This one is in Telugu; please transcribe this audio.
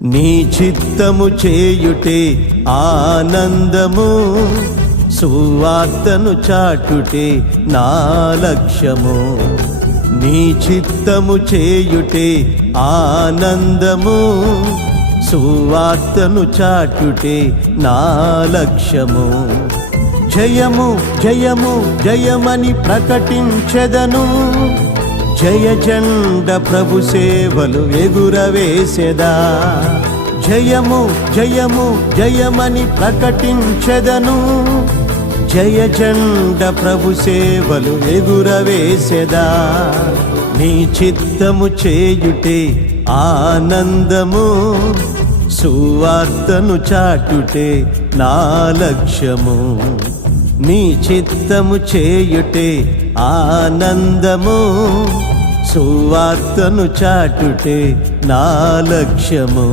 నీ చిత్తము చేయుటే ఆనందము, సువార్తను చాటుటే నా లక్ష్యము. నీ చిత్తము చేయుటే ఆనందము, సువార్తను చాటుటే నా లక్ష్యము. జయము జయము జయమని ప్రకటించెదను, జయ జెండ ప్రభు సేవలు ఎగురవేసెదా. జయము జయము జయమని ప్రకటించెదను, జయ జెండ ప్రభు సేవలు ఎగురవేసెదా. నీ చిత్తము చేయుటే ఆనందము, సువార్తను చాటుటే నా లక్ష్యము. నీ చిత్తము చేయుటే ఆనందము, సువార్తను చాటుటే నా లక్ష్యము.